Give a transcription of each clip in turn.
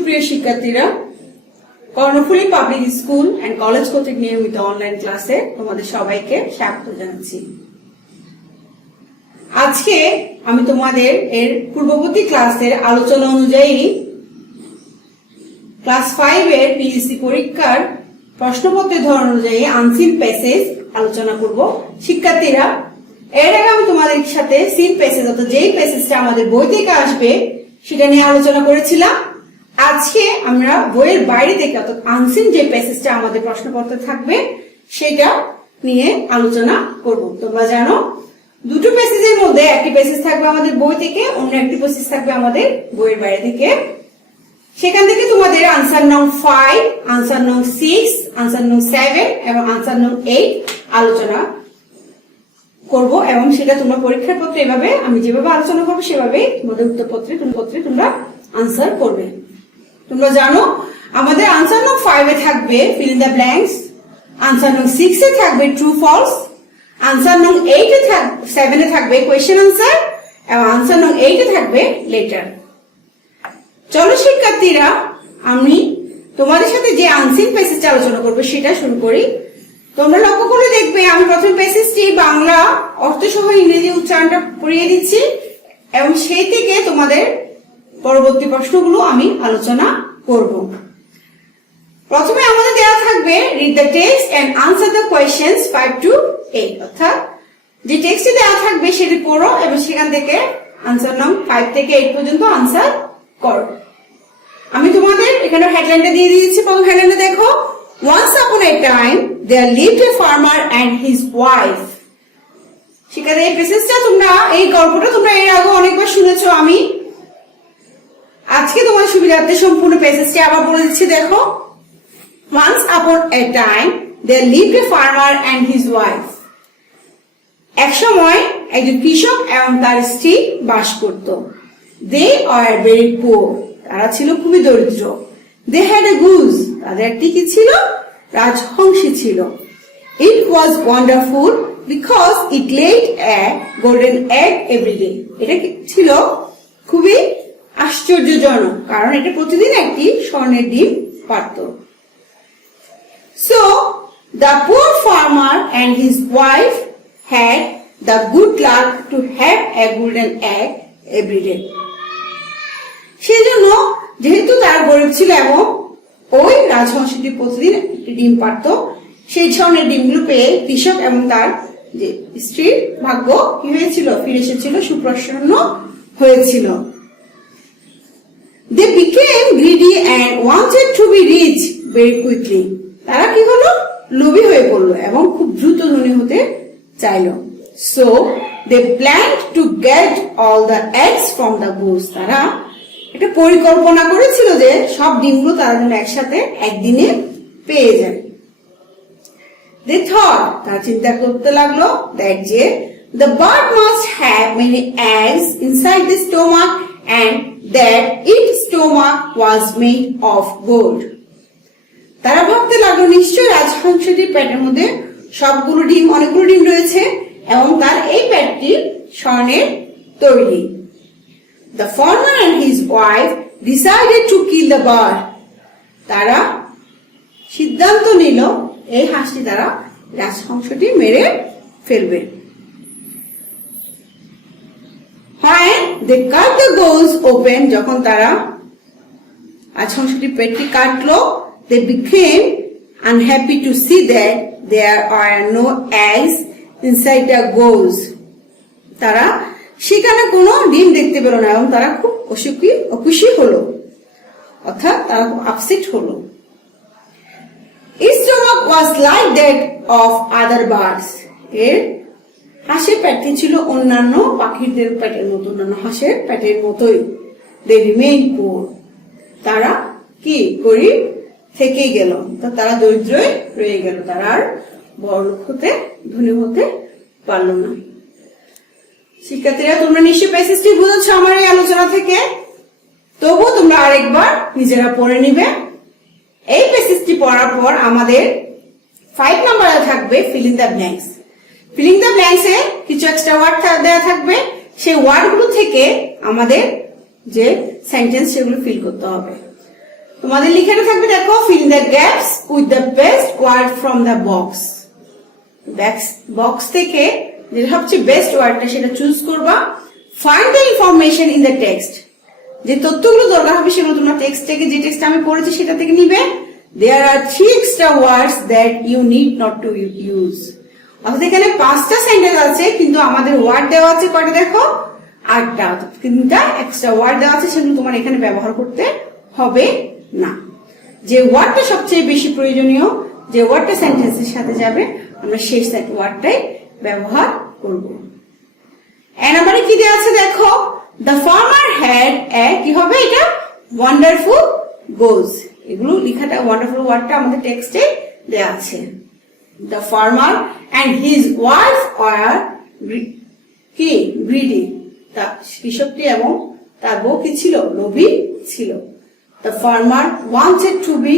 সুপ্রিয় শিক্ষার্থীরা, Karnaphuli public school and college কর্তৃক নিয়মিত অনলাইন ক্লাসে তোমাদের সবাইকে স্বাগত জানাচ্ছি। আজকে আমি তোমাদের এর পূর্ববর্তী ক্লাসের আলোচনা অনুযায়ী ক্লাস 5 এর পিএসসি পরীক্ষার প্রশ্নপত্রের ধরন অনুযায়ী আনসিন প্যাসেজ আলোচনা করব। শিক্ষার্থীরা, এর আগে আমি তোমাদের সাথে সিন প্যাসেজ অর্থাৎ যেই প্যাসেজটা আমাদের বই থেকে আসবে সেটা নিয়ে আলোচনা করেছিলাম। আজকে আমরা বইয়ের বাইরে থেকে অর্থাৎ আনসিন যে প্যাসেজটা আমাদের প্রশ্নপত্রে থাকবে সেটা নিয়ে আলোচনা করব। তোমরা জানো দুটো প্যাসেজের মধ্যে একটি প্যাসেজ থাকবে আমাদের বই থেকে, অন্য একটি প্যাসেজ থাকবে আমাদের বইয়ের বাইরে থেকে। সেখান থেকে তোমাদের আনসার নং 5, আনসার নং 6, আনসার নং 7 এবং আনসার নং 8 আলোচনা করব এবং সেটা তোমরা পরীক্ষার পত্রে এভাবে আমি যেভাবে আলোচনা করবো সেভাবেই তোমাদের উত্তরপত্রে তোমরা আনসার করবে। তোমরা জানো আমাদের আনসার নং 5 এ থাকবে fill in the blanks, answer নং 6 এ থাকবে ট্রু ফলস, আনসার নং 7 এ থাকবে কোয়েশ্চেন আনসার এবং আনসার নং 8 এ থাকবে লেটার। চলো শিক্ষার্থীরা, আমি তোমাদের সাথে যে আনসিন প্যাসেজটা আলোচনা করবো সেটা শুরু করি। তোমরা লক্ষ্য করে দেখবে আমি প্রথম প্যাসেজটি বাংলা অর্থ সহ ইংরেজি উচ্চারণটা পড়িয়ে দিচ্ছি এবং সেই থেকে তোমাদের পরবর্তী প্রশ্নগুলো আমি আলোচনা করব। প্রথমে আমাদের দেওয়া থাকবে read the text and answer the questions 5 to 8, অর্থাৎ যে টেক্সটটি দেওয়া থাকবে সেটি পড়ো এবং সেখান থেকে আনসার নং 5 থেকে 8 পর্যন্ত আনসার করো। আমি তোমাদের এখানে হেডলাইনটা দিয়ে দিয়েছি। প্রথম হেডলাইনটা দেখো, Once upon a time there lived a farmer and his wife. শিক্ষার্থী, এই প্যাসেজটা এই গল্পটা তোমরা এর আগে অনেকবার শুনেছো। আমি আজকে তোমার সুবিধার্থে সম্পূর্ণ প্যাসেজটি আবার বলে দিচ্ছি। দেখো, Once upon a time there lived a farmer and his wife. এক সময় একজন কৃষক এবং তার স্ত্রী বাস করত। They were very poor. তারা ছিল খুবই দরিদ্র। They had a goose. তাদের একটি কি ছিল? রাজহংসী ছিল। It was wonderful because it laid a golden egg every day. এটা ছিল খুবই আশ্চর্যজনক কারণ এটা প্রতিদিন একটি স্বর্ণের ডিম পারত। So the poor farmer and his wife had the good luck to have a golden egg every day. সেজন্য যেহেতু তারা গরিব ছিল এবং ওই রাজহংসটি প্রতিদিন একটি ডিম পারত, সেই ধরনের ডিমগুলো পেয়ে কৃষক এবং তার যে স্ত্রীর ভাগ্য কি হয়েছিল? ফিরে এসেছিল, সুপ্রসন্ন হয়েছিল। They became greedy and wanted to be rich very quickly. তারা কি হলো? লোভী হয়ে পড়লো এবং খুব দ্রুত ধনী হতে চাইলো। So they planned to get all the eggs from the goose. তারা এটা পরিকল্পনা করেছিল যে সব ডিমগুলো তারা যেন একসাথে একদিনে পেয়ে যায়। They thought, তারা চিন্তা করতে লাগলো that যে the bird must have many eggs inside the stomach and that its stomach was made of gold. তারা ভাবতে লাগলো নিশ্চয়ই রাজহংসটির পেটের মধ্যে অনেকগুলো ডিম রয়েছে এবং তার এই পেটটি স্বর্ণের তৈরি। The farmer and his wife decided to kill the bird. তারা সিদ্ধান্ত নিল এই হাঁসটি তারা রাজহংসটি মেরে ফেলবে। When they cut the goose open, যখন তারা রাজহংসটির পেটটি কাটলো, they became unhappy to see that there are no eggs inside the goose. তারা সেখানে কোনো ডিম দেখতে পেল না এবং তারা খুব অখুশি হলো, অর্থাৎ তারা খুব আপসেট হলো। Its stomach was like that of other birds. এর হাঁসের পেটটি ছিল অন্যান্য পাখিদের পেটের মতো, অন্যান্য হাঁসের পেটের মতোই। They remained poor. তারা কি গরিব থেকে গেল, তারা দরিদ্রই রয়ে গেল, তারা আর বড়লোক হতে ধনী হতে পারল না। শিক্ষার্থীরা, তোমরা নিশ্চয়ই প্যাসেজটি বুঝেছো আমার এই আলোচনা থেকে, তবুও তোমরা আরেকবার নিজেরা পড়ে নিবে। এই প্যাসেজটি পড়ার পর আমাদের 5 নম্বরে থাকবে fill in the blanks. Fill in the blanks এ কিছু এক্সট্রা ওয়ার্ড দেওয়া থাকবে, সেই ওয়ার্ডগুলো থেকে আমাদের যে সেন্টেন্স সেগুলো ফিল করতে হবে। তোমাদের লিখাটা থাকবে, দেখো, fill the gaps with the best word from the box. Box থেকে যেটা সবচেয়ে বেস্ট ওয়ার্ডটা সেটা চুজ করবা। find the information in the text. যে তথ্যগুলো দরকার হবে সেগুলো তোমরা টেক্সট থেকে, যে টেক্সট আমি পড়েছি সেটা থেকে নিবে। there are 3 extra words that you need not to use. অর্থাৎ এখানে 5টা সেন্টেন্স আছে, কিন্তু আমাদের ওয়ার্ড দেওয়া আছে কয়টা দেখো, 8টা। 3টা এক্সট্রা ওয়ার্ড দেওয়া আছে, সেগুলো তোমার এখানে ব্যবহার করতে হবে না। যে ওয়ার্ডটা সবচেয়ে বেশি প্রয়োজনীয়, যে ওয়ার্ডটা সেন্টেন্সের সাথে যাবে, আমরা সেই ওয়ার্ডটাই ব্যবহার করব। এর নাম্বারে কি দেওয়া আছে দেখো, the farmer had a, কি হবে এটা, wonderful goals। এগুলো লিখাটা ওয়ান্ডারফুল ওয়ার্ডটা আমাদের টেক্সটে দেওয়া আছে। the farmer and his wife were কি greedy। তা কৃষকটি এবং তার বউ কি ছিল, লোভী ছিল। the farmer wanted to be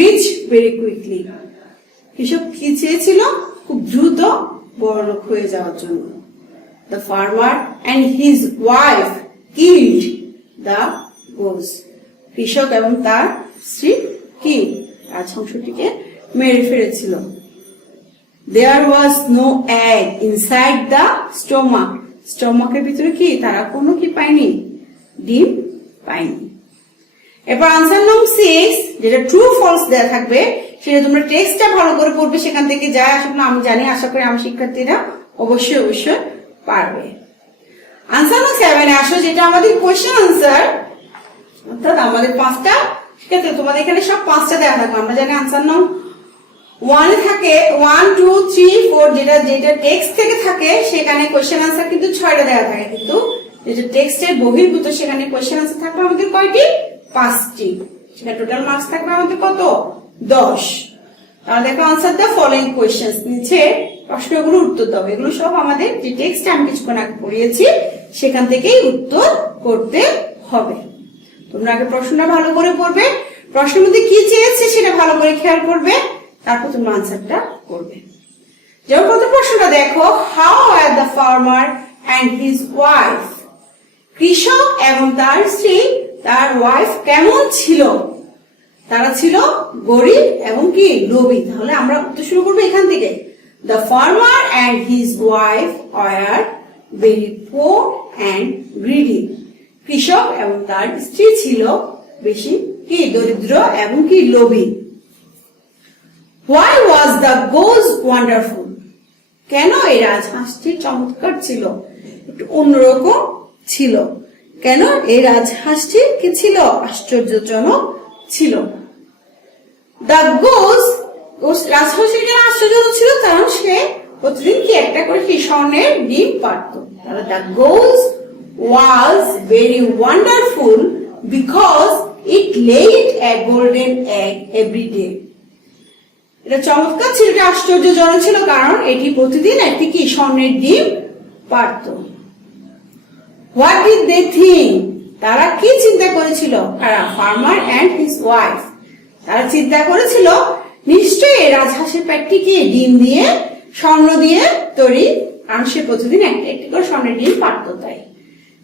rich very quickly। কৃষক কি চেয়েছিল, খুব দ্রুত বড়লোক হয়ে যাওয়ার জন্য। the farmer and his wife killed the goats। কৃষক এবং তার স্ত্রী কি রাজহংসটিকে মেরে ফেলেছিল। there was no egg inside the stomach। স্টমাকের ভিতরে কি তারা কোনো কি পায়নি, ডিম পায়নি। এবার আনসার নম্বর 6, যেটা ট্রু ফলস দেয়া থাকবে, সেটা তোমরা টেক্সটটা ভালো করে পড়বে, সেখান থেকে যা আসলে আমি জানি, আশা করি আমার শিক্ষার্থীরা অবশ্যই পারবে। আনসার নম্বর 7 এ আসো, যেটা আমাদের কোয়েশ্চেন আনসার, অর্থাৎ আমাদের 5টা শিক্ষার্থী, তোমাদের এখানে সব 5টা দেওয়া থাকবে। আমরা জানি আনসার নম্বর 1 এ থাকে 1 2 3 4, যেটা টেক্সট থেকে থাকে সেখানে কোয়েশ্চেন আনসার কিন্তু 6টা দেওয়া থাকে, কিন্তু যেটা টেক্সটের বহির্ভূত সেখানে কোয়েশ্চেন আনসার থাকবে আমাদের কয়টি, 5টি। সেটা টোটাল মার্কস থাকবে আমাদের কত, 10। তাহলে দেখো, আনসার দ্য ফলোইং কোয়েশ্চেনস, নিচে প্রশ্নগুলো উত্তর দাও। এগুলো সব আমাদের যে টেক্সট আমি কিছুক্ষণ আগে পড়িয়েছি সেখান থেকেই উত্তর করতে হবে। তোমরা আগে প্রশ্নটা ভালো করে পড়বে, প্রশ্নের মধ্যে কি চেয়েছে সেটা ভালো করে খেয়াল করবে, তারপর তোমরা আনসারটা করবে। যেমন প্রথম প্রশ্নটা দেখো, how are the farmer and his wife. কৃষক এবং তার স্ত্রী, তার ওয়াইফ কেমন ছিল, তারা ছিল গরিব এবং কি লোভী। তাহলে আমরা উত্তর শুরু করবো এখান থেকে, the farmer and his wife were very poor and greedy। কৃষক এবং তার স্ত্রী ছিল বেশি কি দরিদ্র এবং কি লোভী। why was the goose wonderful? কেন এই রাজহাঁসটি চমৎকার ছিল, একটু অন্যরকম ছিল। কেন এই রাজহাঁসটি কি ছিল, আশ্চর্যজনক ছিল। the goose, রাজহাঁসটি কেন আশ্চর্যজনক ছিল, কারণ সে প্রতিদিন কি একটা করে কি স্বর্ণের ডিম পারত। তাহলে the goose was very wonderful because it laid a golden egg every day। এটা চমৎকার ছিল, এটা আশ্চর্যজনক ছিল, কারণ এটি প্রতিদিন একটি কি স্বর্ণের ডিম পারত। What did they think? তারা কি চিন্তা করেছিল, ফার্মার এন্ড হিজ ওয়াইফ, তারা চিন্তা করেছিল নিশ্চয়ই এই রাজহাঁসের পেটটি কি ডিম দিয়ে, স্বর্ণ দিয়ে তৈরি, কারণ সে প্রতিদিন একটি করে স্বর্ণের ডিম পারত। তাই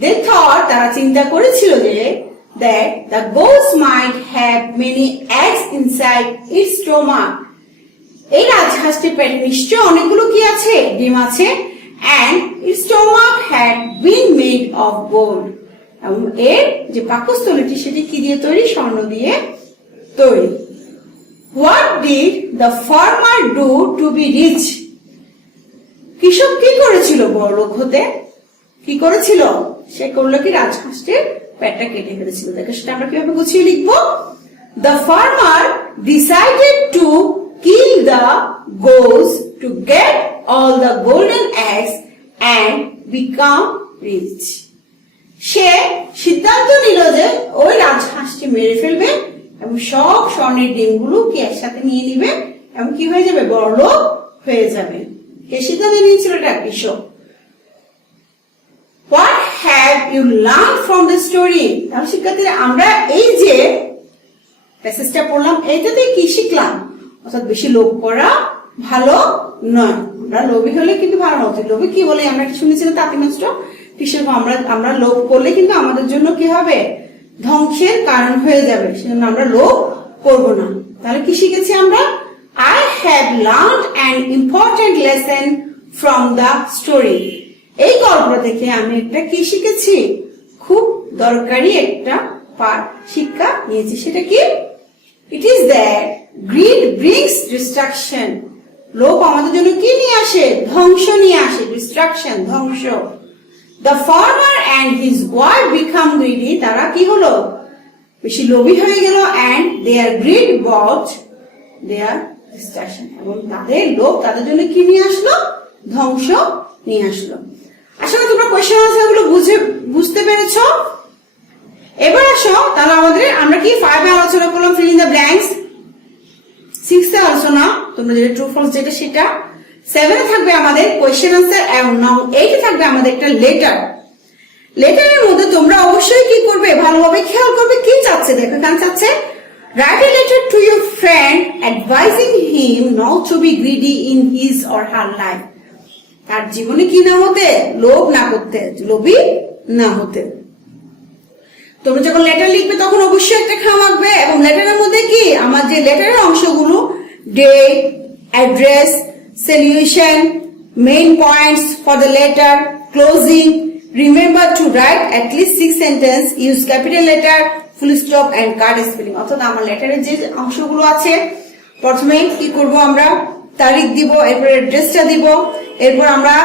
they thought, তারা চিন্তা করেছিল যে that the goose might have many eggs inside its stomach। এই রাজহাঁসটির পেটে নিশ্চয় অনেকগুলো কি আছে, ডিম আছে। and its stomach had been made of gold। এবং এর যে পাকস্থলীটি সেটি কি দিয়ে তৈরি, স্বর্ণ দিয়ে তৈরি। what did the farmer do to be rich? কৃষক কি করেছিল বড়লোক হতে, কি করেছিল, সে করলো কি রাজহাঁসটির পেটটা কেটে ফেলেছিল। দেখো সেটা আমরা কিভাবে গুছিয়ে লিখবো, the farmer decided to kill the goose to get all the golden eggs and become rich। সে সিদ্ধান্ত নিল যে ওই রাজহাঁসটি মেরে ফেলবে এবং সব স্বর্ণের ডিমগুলো কি একসাথে নিয়ে নিবে এবং কি হয়ে যাবে, বড়লোক হয়ে যাবে। কে সিদ্ধান্ত নিয়েছিল, এটা কৃষক। What have you learned from the story? তাহলে শিক্ষার্থীরা আমরা এই যে প্যাসেজটা পড়লাম এইটাতে কি শিখলাম, অর্থাৎ বেশি লোভ করা ভালো নয়। আমরা লোভী হলে কিন্তু ভালো নয়। লোভী কি বলে আমরা শুনেছিলাম তাঁতি নষ্ট, কৃষক আমরা লোভ করলে কিন্তু আমাদের জন্য কি হবে, ধ্বংসের কারণ হয়ে যাবে, সেজন্য আমরা লোভ করব না। তাহলে কি শিখেছি আমরা? I have learned an important lesson from the story. এই গল্প থেকে আমি একটা কি শিখেছি? খুব দরকারি একটা শিক্ষা নিয়েছি। সেটা কি? It is that greed brings destruction. লোভ আমাদের জন্য কি নিয়ে আসে? ধ্বংস নিয়ে আসে। ডিস্ট্রাকশন, ধ্বংস। The farmer and his wife become greedy. তারা কি হলো? বেশি লোভী হয়ে গেল, and their greed brought their destruction. এবং তাদের লোভ তাদের জন্য কি নিয়ে আসলো? ধ্বংস নিয়ে আসলো। আশা করি তোমরা কোয়েশ্চেন আনসার গুলো বুঝতে পেরেছো। এবার আসো, তাহলে আমরা কি 5 এ আলোচনা করলাম ফিল ইন দ্য ব্ল্যাঙ্কস। 6 এ আলোচনা তোমরা যেটা ট্রু ফলস যেটা সেটা। 7 এ থাকবে আমাদের কোয়েশ্চেন আনসার, এবং 8 এ থাকবে আমাদের একটা লেটার। লেটারের মধ্যে তোমরা অবশ্যই কি করবে? ভালোভাবে খেয়াল করবে কি চাচ্ছে। দেখো এখানে চাচ্ছে write a letter to your friend advising him not to be greedy in his or her life. তার জীবনে কি না হতে? লোভ না করতে, লোভী না হতে। তোমরা যখন লেটার লিখবে তখন অবশ্যই একটা খাম আঁকবে, এবং লেটারের মধ্যে কি আমার যে লেটারের অংশগুলো date, address, solution, main points for the letter, closing, remember to write at least 6 sentence, use capital letter, full stop and card spelling. অর্থাৎ আমার লেটারের যে অংশগুলো আছে, প্রথমে কি করব? আমরা তারিখ দিব, এরপর অ্যাড্রেসটা দিব, এরপর আমরা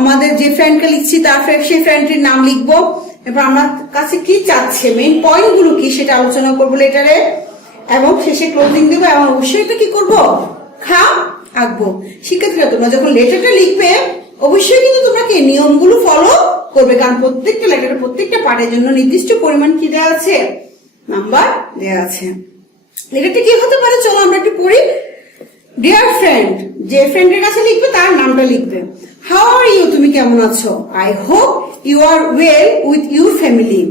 আমাদের যে ফ্রেন্ডকে লিখছি তার সেই ফ্রেন্ডটির নাম লিখবো, এরপর আমার কাছে কি চাচ্ছে, মেইন পয়েন্ট গুলো কি সেটা আলোচনা করবো লেটারে, এবং শেষে ক্লোজিং দিব, এবং অবশ্যই তো কি করবো? খাম আঁকবো। শিক্ষার্থীরা তোমরা যখন লেটারটা লিখবে অবশ্যই কিন্তু তোমরা কি নিয়মগুলো ফলো করবে, কারণ প্রত্যেকটা লেটারের প্রত্যেকটা পার্টের জন্য নির্দিষ্ট পরিমাণ কি দেওয়া আছে? নাম্বার দেওয়া আছে। লেটারটা কি হতে পারে? চলো আমরা একটু পড়ি। ডিয়ার ফ্রেন্ড, যে ফ্রেন্ডের কাছে লিখবে তার নামটা লিখবে। হাউ আর ইউ, তুমি কেমন আছো? I hope you are well with your family.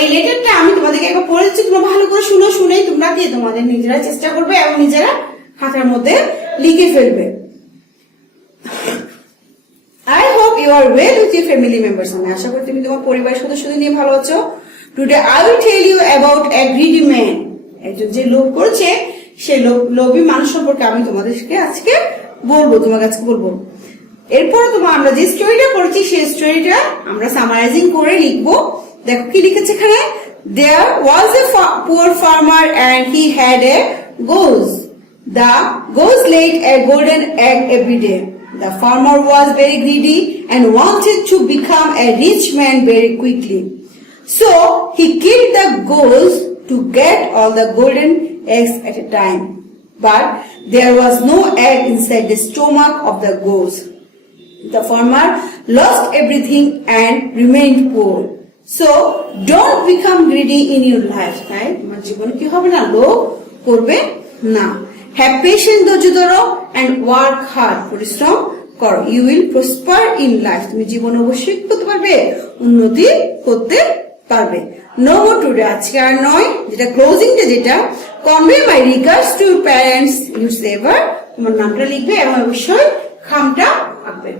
এই লেটারটা আমি তোমাদেরকে একবার পড়ে দিচ্ছি, তোমরা ভালো করে শুনেই তোমরা কি তোমাদের নিজেরা চেষ্টা করবে এবং নিজেরা খাতার মধ্যে লিখে ফেলবে। I hope you are well with your family members. আমি আশা করি তুমি তোমার পরিবারের সদস্যদের নিয়ে ভালো আছো। Today I will tell you about a greedy man. একজন যে লোভ করছে, সেই লোভী মানুষ সম্পর্কে আমি তোমাদেরকে আজকে বলবো। এরপর আমরা যে স্টোরিটা করেছি সেই স্টোরিটা আমরা সামারাইজিং করে লিখবো। দেখো কি লিখেছে এখানে। There was a poor farmer and he had a goose. The goose laid a golden egg every day. The farmer was very greedy and wanted to become a rich man very quickly. So he killed the goose to get all the golden eggs at a time. But there was no egg inside the stomach of the goose. The farmer lost everything and remained poor. So don't become greedy in your life. Right? তোমার জীবনে কি হবে না? লোভ করবে না। Have patience, ধৈর্য ধরো, and work hard. পরিশ্রম করো। You will prosper in life. তুমি জীবনে অবশ্যই করতে পারবে, উন্নতি করতে পারবে। No more today, আজকে আর নয়। যেটা ক্লোজিংটা, যেটা convey my regards to your parents, you saver. তোমার নামটা লিখবে এবং অবশ্যই খামটা আঁকবে।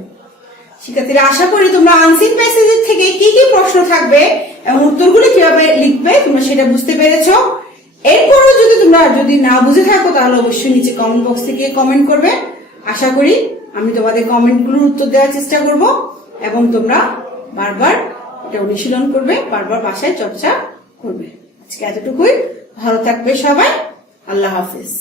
শিক্ষার্থীরা আশা করি তোমরা আনসিন প্যাসেজের থেকে কি কি প্রশ্ন থাকবে এবং উত্তরগুলো কিভাবে লিখবে তোমরা সেটা বুঝতে পেরেছো। এরপরও যদি না বুঝে থাকো তাহলে অবশ্যই নিচে কমেন্ট বক্স থেকে কমেন্ট করবে। আশা করি আমি তোমাদের কমেন্টগুলোর উত্তর দেওয়ার চেষ্টা করব, এবং তোমরা বারবার এটা অনুশীলন করবে, বারবার বাসায় চর্চা করবে। আজকে এতটুকুই। ভালো থাকবে সবাই। আল্লাহ হাফেজ।